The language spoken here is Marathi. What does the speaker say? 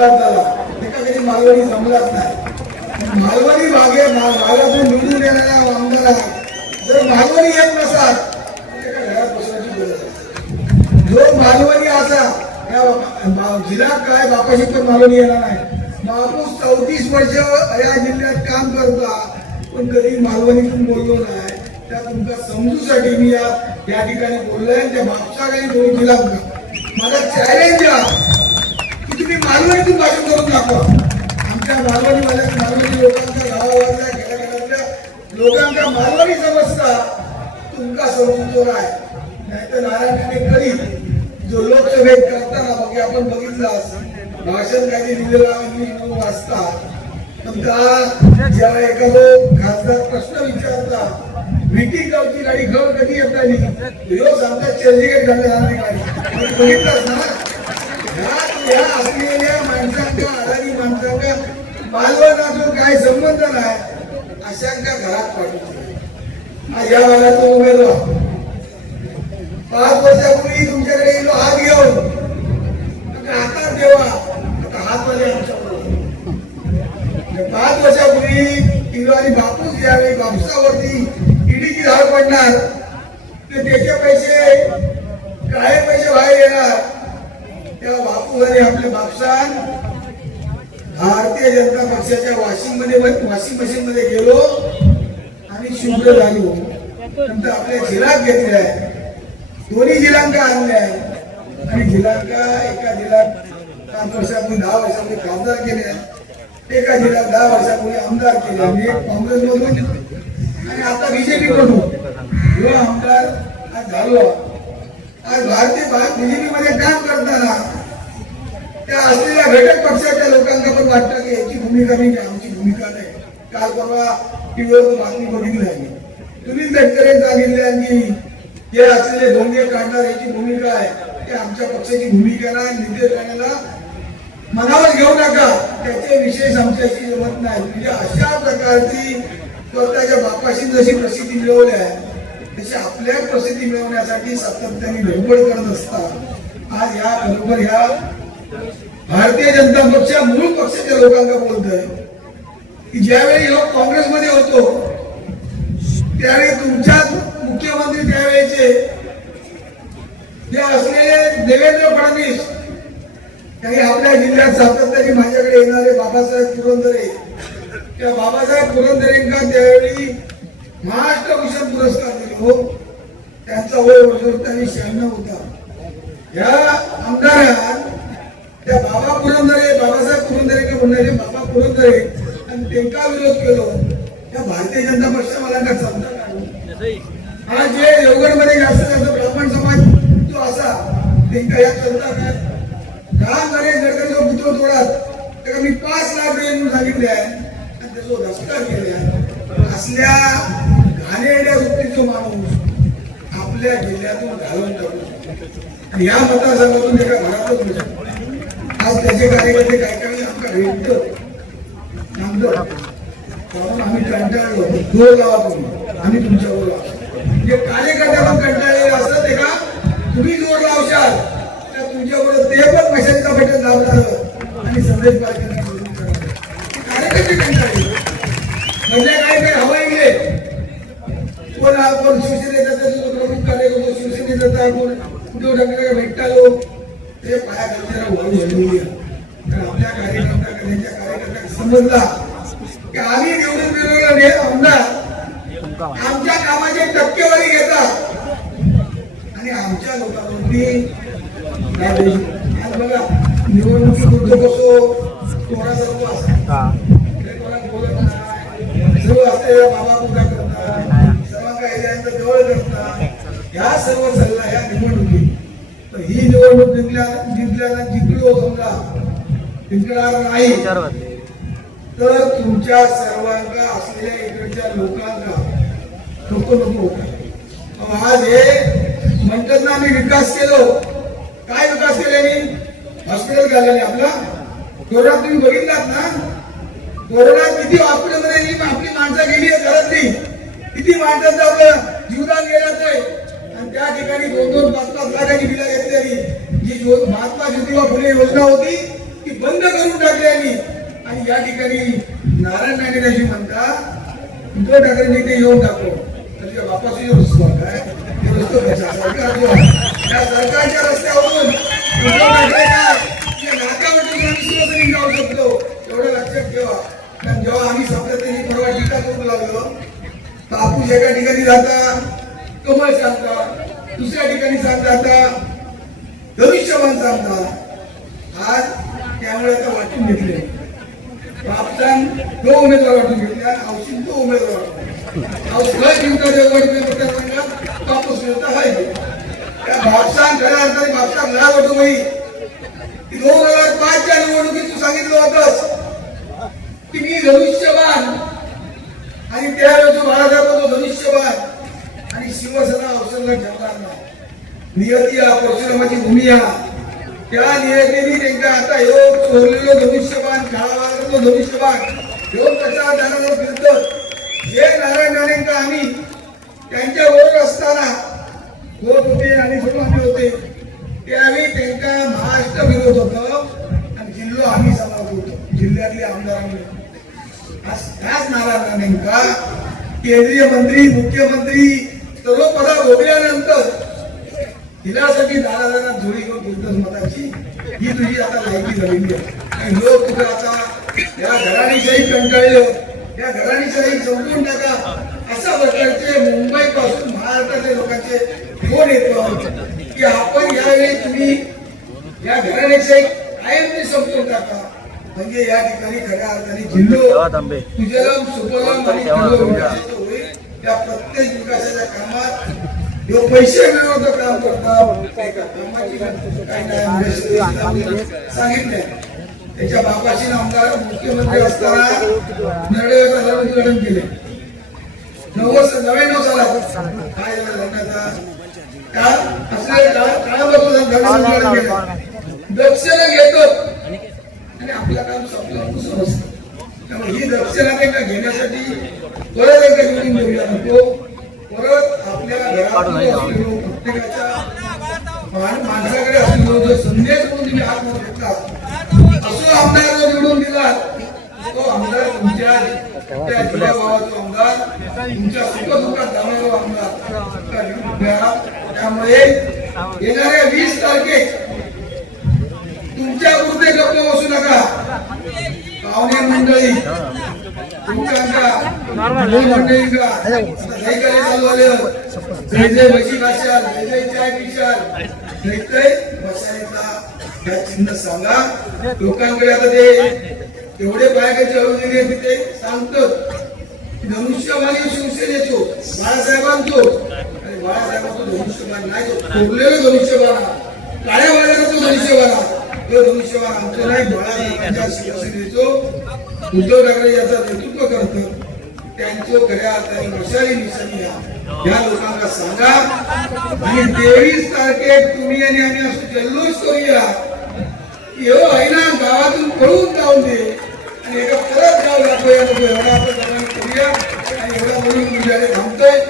क्लास झाला एका कधी मालवणी जमलाच नाही. मालवणी भागे भागातून निवडून येणाऱ्या आमदार जर मालवणी येत नसाल एका घरात बसण्याची गरज जो मालवणी असा या जिल्ह्यात काय बापाशी पण मालवणी येणार नाही. बापूस चौतीस वर्ष या जिल्ह्यात काम करता. पण कधी मालवणीतून बोललो नाही. त्या तुमका समजूसाठी मी या या ठिकाणी बोललोय त्या बापसा काही दोन दिला मला चॅलेंज आहे. तुम्ही मालवणीतून भाषण करून दाखवा. आमच्या मालवणीवाल्या मालवणी लोकांच्या गावावरल्या खेड्यागावातल्या लोकांच्या मालवणी समजता तुमका समजतो आहे. नाहीतर नारायणाने कधी जो लोकसभेत करताना मग आपण बघितलास भाषण काही दिलेलं आम्ही वाचता. पण त्या जेव्हा एखादो खासदार प्रश्न विचारला विटी गावची गाडी खबर कधी येत नाही सांगतात सांगता झाले घालले जाणारी गाडी. आपण ना? त्या असलेल्या माणसांच्या आधारी माणसांच्या मालवणाचा काय संबंध नाही अशांच्या घरात पाठवतो या भागाचा उमेदवार. पाच वर्षापूर्वी तुमच्याकडे येलो हात घेऊन आता देवा आता हात वाले आमच्याबरोबर म्हणजे पाच वर्षापूर्वी किलो आणि बापूस यावेळी बापसावरती ईडीची धाड पडणार तर त्याचे पैसे काय पैसे बाहेर येणार. तेव्हा बापू आणि आपल्या बापसान भारतीय जनता पक्षाच्या वॉशिंगमध्ये वॉशिंग मशीन मध्ये गेलो आणि शुभ्र झालो. नंतर आपल्या जिल्ह्यात घेतल्या दोन्ही झिलांका आणल्या आणि झिलांका एका जिल्ह्यात पाच वर्षापूर्वी दहा वर्षापूर्वी खासदार केले एका जिल्ह्यात दहा वर्षापूर्वी आमदार केले आम्ही एक काँग्रेस मधून आणि आता बीजेपी कडून ह्यो आमदार आज झालो आज भारतीय बीजेपी मध्ये काम करताना त्या असलेल्या घटक पक्षाच्या लोकांना पण वाटतं की याची भूमिका मी आमची भूमिका नाही. काल परवा टीव्हीवर बातमी बघितली आहे सुनील गडकरी सांगितले की हे असलेले धोंगे काढणार याची भूमिका आहे. ते आमच्या पक्षाची भूमिका नाही निर्देश देण्याला मनावर घेऊ नका. त्याचे विशेष आमच्याशी जमत नाही. म्हणजे अशा प्रकारची स्वतःच्या बापाशी जशी प्रसिद्धी मिळवली आहे तशी आपल्या प्रसिद्धी मिळवण्यासाठी सातत्याने धडपड करत असतात. आज या बरोबर ह्या भारतीय जनता पक्षा मूळ पक्षाच्या लोकांना बोलतोय. की ज्यावेळी लोक काँग्रेसमध्ये होतो त्यावेळी तुमच्याच मुख्यमंत्री त्यावेळेचे जे असलेले देवेंद्र फडणवीस त्यांनी आपल्या जिल्ह्यात सातत्याने माझ्याकडे येणारे बाबासाहेब पुरंदरे. त्या बाबासाहेब पुरंदरेंका त्यावेळी महाराष्ट्र भूषण पुरस्कार दिले. हो त्यांचा वय वर्ष शहाण्णव होता. या आमदारात त्या बाबा पुरंदरे बाबासाहेब पुरंदरे के म्हणणारे बाबा पुरंदरे आणि त्यांचा विरोध केलो. त्या भारतीय जनता पक्ष मला का? चालता हा जे योगडमध्ये जास्त जास्त ब्राह्मण समाज तो असा त्यांना या चलता काय राम गणेश गडकरीचा पुत्र तोडात त्याला मी पाच लाख रुपये म्हणून सांगितले आहे. आणि त्याचा रस्ता केले आहे. असल्या घाणेरड्या वृत्तीचं माणूस आपल्या जिल्ह्यातून घालून जाऊ आणि या मतदारसंघातून एका घरातच बसतो आज त्याचे कार्यकर्ते काय काय आमका भेटत आमचं म्हणून आम्ही कंटाळलो. जोर लावा तुम्ही. आम्ही तुमच्यावर होता, कोण उद्धव ठाकरे भेटतालो ते पाया खालच्या वाळू हलवली तर आपल्या कार्यकर्ता त्यांच्या कार्यकर्त्या समजला. की आम्ही निवडून दिलेला आमदार आमच्या कामाची टक्केवारी घेतात. आणि आमच्या लोकांनी बघा निवडणुकीत उद्धव कसो कोणाचा. सर्व असलेल्या बाबा या सर्व सल्ला ह्या निवडणुकीत. तर ही निवडणूक जिंकल्या जिंकल्याला जिंकलो समजा. जिंकणार नाही. तर तुमच्या सर्वांना असलेल्या इकडच्या लोकांना नको नको होता. आज हे म्हणतात ना आम्ही विकास केलो. काय विकास केल्याने हॉस्पिटल झालेले आपला. कोरोना तुम्ही बघितलात ना? कोरोना किती हॉस्पिटलमध्ये आपली माणसं गेली आहे घरातली. किती माणसांचं आपलं जीवदान गेलं त्या ठिकाणी दोन दोन पाच पाच लाखाची बिला घेतलेली जी महात्मा ज्योतिबा फुले योजना होती ती बंद करून टाकली आम्ही आणि या ठिकाणी नारायण राणे अशी म्हणता उद्धव ठाकरेंनी ते येऊन टाकलो. तर तुझ्या बापाशी जो आहे काय ते रस्तो कसा सरकार जो त्या सरकारच्या रस्त्यावरून उद्धव ठाकरे काय या नाक्यावरती तरी जाऊ शकतो एवढं लक्षात ठेवा. कारण जेव्हा आम्ही सातत्याने परवा टीका करू लागलो. तर आपण एका ठिकाणी जाता कमळ सांगता दुसऱ्या ठिकाणी सांगता आता भविष्यवान सांगता. आज त्यामुळे आता वाटून घेतले. बापसान दो उमेदवार वाटून घेतल्या औषध तो उमेदवार औषध जिंकता देवगड मतदारसंघात मिळता हाय. त्या बापसान खऱ्या अर्थाने बापसान लढा वाटू बाई की दोन हजार पाचच्या निवडणुकीत तू सांगितलं होतंस की मी धनुष्यवान आणि त्यावेळेस जो बाळासाहेब होतो धनुष्यवान आणि शिवसेना अवसरला ठेवणार नाही नियती हा परशुरामाची भूमी हा त्या नियतीने त्यांच्या आता योग चोरलेलो धनुष्यबाण खेळावा धनुष्यबाण योग कशा दानावर फिरतो जे नारायण राणेंका आम्ही त्यांच्या बरोबर असताना होत होते आणि सोडून होते त्यावेळी त्यांचा महाराष्ट्र विरोध होतो आणि जिल्हा आम्ही सांभाळत होतो. जिल्ह्यातले आमदार आज त्याच नारायण राणेंका केंद्रीय मंत्री मुख्यमंत्री सर्व पदा भोगल्यानंतर तिलासाठी दारादारा जोडी घेऊन फिरतोस मताची. ही तुझी आता लायकी आहे. आणि लोक तुझं आता या घराणीशाही कंटाळले या घराणीशाही समजून टाका. अशा प्रकारचे मुंबई पासून महाराष्ट्रातल्या लोकांचे फोन येतो की आपण यावेळी तुम्ही या घराणीशाही कायमची समजून टाका. म्हणजे या ठिकाणी खऱ्या अर्थाने जिल्हो तुझलम सुफलम आणि त्या प्रत्येक विकासाच्या कामात हे पैसे मिळवतं काम करतात काय करतात माहिती का? काय नाही आम्ही सांगितलंय. त्याच्या बापाशी आमदार मुख्यमंत्री असताना नरडेचा लग्न केले नव्वद नव्याण्णव सालात काय झालं काळ असले काळ काळापासून लग्न केलं दक्षिण घेतो. आणि आपलं काम संपलं समजतं. त्यामुळे ही दक्षिणा त्यांना घेण्यासाठी परत एकदा निवडून नको. परत आपल्या घरात प्रत्येकाच्या माणसाकडे असलेलो जो संदेश म्हणून तुम्ही घेतला असं आमदार जो निवडून दिला तो आमदार तुमच्या त्या जिल्हा गावाचा आमदार तुमच्या सुखदुःखात जाणारा आमदार. त्यामुळे येणाऱ्या वीस तारखे तुमच्या पुरते गप्प बसू नका. पाहुणे मंडळी चिन्ह सांगा लोकांकडे आता ते एवढे बायकाचे अवधी तिथे सांगतो धनुष्यबाणी शिवसेनेचो बाळासाहेबांचो आणि बाळासाहेबांचो धनुष्यबाण नाही तो कोरलेला धनुष्यबाणा काळ्या वाड्याचा तो धनुष्यबाणा तो आमचं नाही बाळा शिवसेनेचो उद्धव ठाकरे याचं नेतृत्व करतात. त्यांचं खऱ्या अर्थाने मशाली निशाणी या लोकांना सांगा. आणि तेवीस तारखेत तुम्ही आणि आम्ही असं जल्लोष करूया की हो आहे ना गावातून पळून जाऊन दे. आणि एका परत गाव दाखवूया म्हणजे एवढा आपण करूया. आणि एवढा म्हणून तुमच्याकडे थांबतोय.